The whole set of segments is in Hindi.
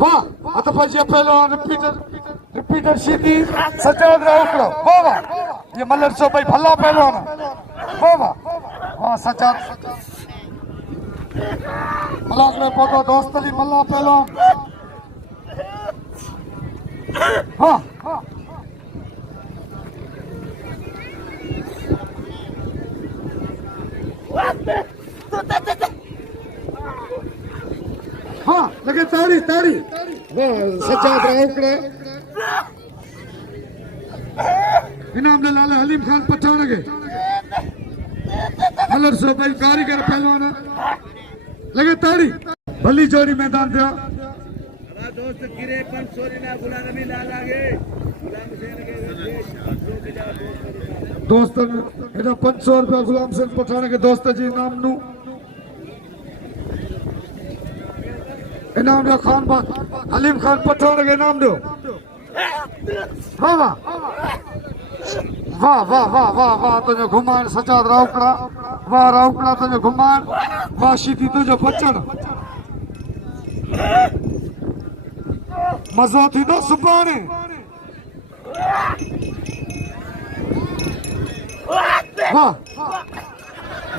वाह आता पाहिजे पहलवान रिपीटर सीधी सजाद राउकड़ा वाह वाह ये मल्लर सो भाई भला पहलवान वाह वाह वाह सजाद मलाक में पोतो दोस्तली मल्ला पहलवान हाँ हाँ लगे ताड़ी ताड़ी वाह सजाद राउकड़ा इनाम ले लाला हलीम खान पठान के मल्लर सो भाई कारीगर पहलवान लगे ताड़ी भली जोड़ी मैदान पे दोस्त गिरे पण सोरीना गुलाम नबी लागे गुलाम हुसैन के दोस्त एटा 500 रुपया गुलाम हुसैन पठान के दोस्त जी नाम नु इनाम दो खान बा हलीम खान पठान के नाम दो वाह वाह वाह वाह वाह वाह वाह तुझे घुमान सजाद राउकड़ा वाह राउकड़ा तुझे घुमान वाह शीती तुझे बचन मज़ो थींदो सुभाणे वाह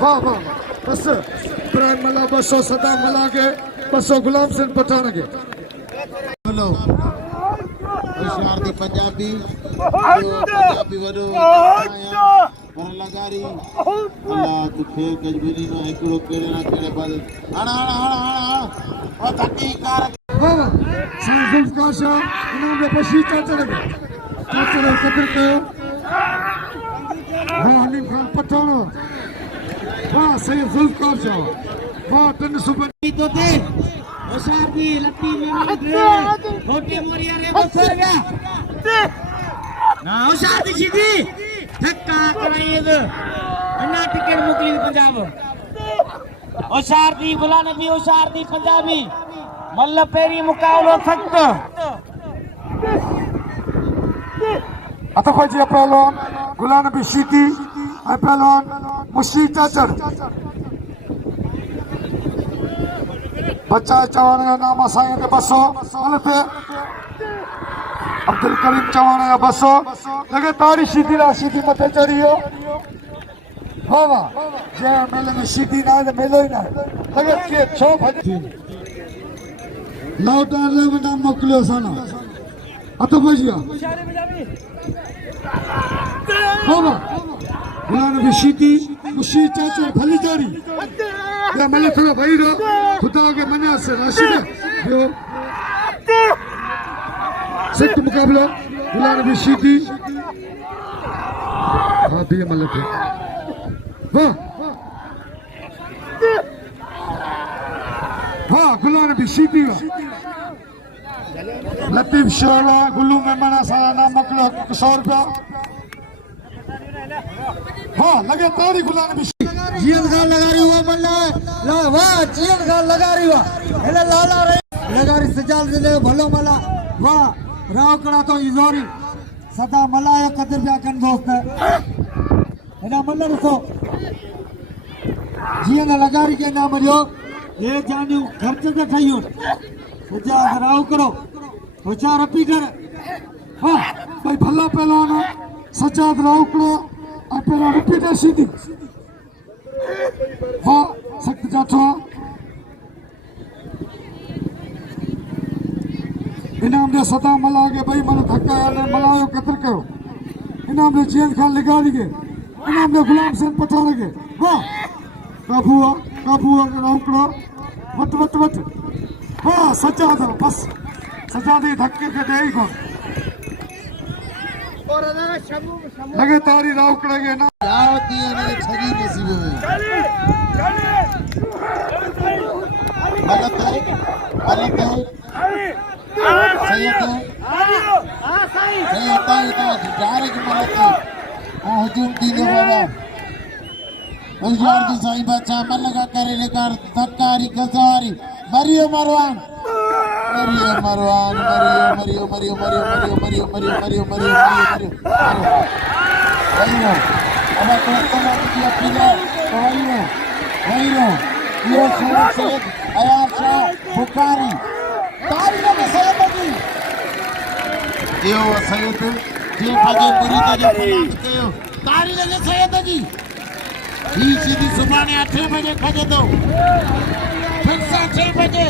वाह वाह बस इब्राहिम मला 200 सदा मला के 200 गुलाम हुसैन पठान के हेलो होशियार दी पंजाबी वडो पर लगारी अल्लाह तू खेल कजबनी में एकड़ो केड़े ना केड़े बल हड़ा हड़ा हड़ा हड़ा ओ धक्की कार वाह वाह साईं जुल्फकार शाह इनाम दे पशी चाचा लगे कदर कयो वाह हलीम खान पठान वाह सही जुल्फकार शाह वाह तन सुबह तो थे होशियार दी लत्ती में छोटे मोरिया रे बसर गया ना होशियार दी सीधी धक्का कराई दे अन्ना टिकट मोकली पंजाब होशियार दी गुलाम नबी होशियार दी पंजाबी मल्ल पेरी मुकाबलो सख्त आता पाहिजे पहलवान गुलाम नबी शीती पहलवान मुशी चाचड़ बच्चा चवाण जो नाम साईं ते 200 अलते अब्दुल करीम चवाण जो 200 लगे ताड़ी शीती रा शीती मथे चढ़ी हो वाह वाह जे मेले में शीती ना तो मेलो ही ना लगे के छो भज लाउटार ले नाम मोकलियो साना अतो भजिया वाह वाह गुलाम नबी शीती मुशी चाचा भली जोड़ी या मेले थोड़ा भाई रो खुदा के मना से राशिद जो सख्त मुकाबला गुलाम नबी शीती हाँ भी मलक है वाह वाह गुलाम नबी शीती लतीफ शोला गुल्लू में मना सारा नाम मोकलो 100 रुपया वाह लगे ताड़ी गुलाम नबी जीएल खान लगा रही हुआ बल्ला ला वाह जीएल खान लगा रही हुआ हेले लाला रे लगा रही सजाल दे भलो मला वाह रावकड़ा तो इजोरी सदा मला यो कदर ब्या कन दोस्त हेना मल्ला रसो जीएल लगा रही के नाम जो ये जानियो खर्च से ठइयो सजा राव करो होचार पीटर वाह भाई भला पहलवान सजाद राउकड़ा पहलवान रिपीटर सीधी वाह सख्त जाठो इनाम दे सदा मला के भाई मन धक्का ने मलायो कतर करो इनाम दे जीएल खान लगा दिए इनाम दे गुलाम हुसैन पठान के वाह काबुआ राउकड़ा वट वट वट वाह सजाद बस सजाद धक्के के दे को लगे तारी राउकड़ा के ना होती है ना छगी नसीब में गलत है सही है डायरेक्ट गलत है हुजूम दीदो बाबा होशियार दी साईं बादशाह मन लगा करे लेकर धक्कारी गजारी मरियो मरवान अब तो इहो सैयद जे पंहिंजे मुरीद जो ख़िलाफ़ कयो तारी लॻे सैयद जी ही सीधी सुभाणे 8 बजे खजंदो फिर सां 6 बजे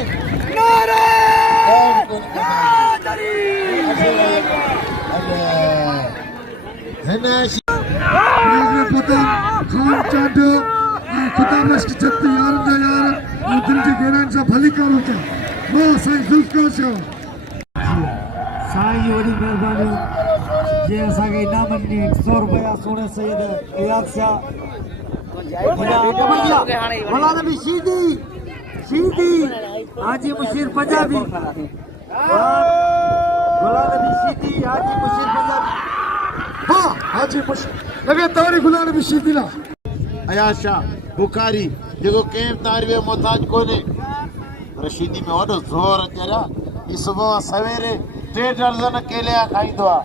हिन पतन खान चांड खिताबश की छत्ती यार जा यार और दिल जी गेरन से भली करो क्या नो साईं जुल्फकार शो साईं वॾी महिरबानी जे असांखे इनाम ॾिनी 100 रुपया सोने सैयद इयाद शाह भला नबी सीधी हाजी मुशीर पंजाबी भला नबी सीधी हाजी मुशीर पंजाबी हाँ हाजी मुश लगे तारी गुलाम भी सीधी अयाज शाह बुखारी जेको कंहिं तारीफ़ मोहताज कोन्हे रशीदी में वॾो ज़ोर अचरा ही सुबुह सवेरे 3 दर्जन केला खाईंदो आहे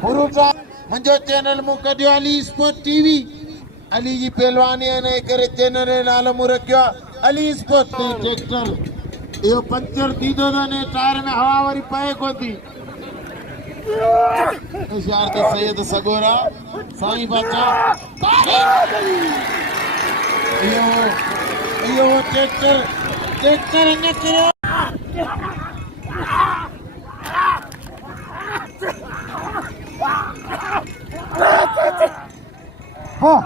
पुरुषा मुंहिंजो चैनल मूं कढियो अली स्पोर्ट टीवी अली जी पहलवानी हिन करे चैनल जो नालो मूं रखियो आहे अली स्पोर्ट ट्रैक्टर इहो पंचर थींदो त ने टायर में हवा वरी पए कोन थी होशियार त सैयद सगोरा साईं बाचा इहो ट्रैक्टर हिन कयो हाँ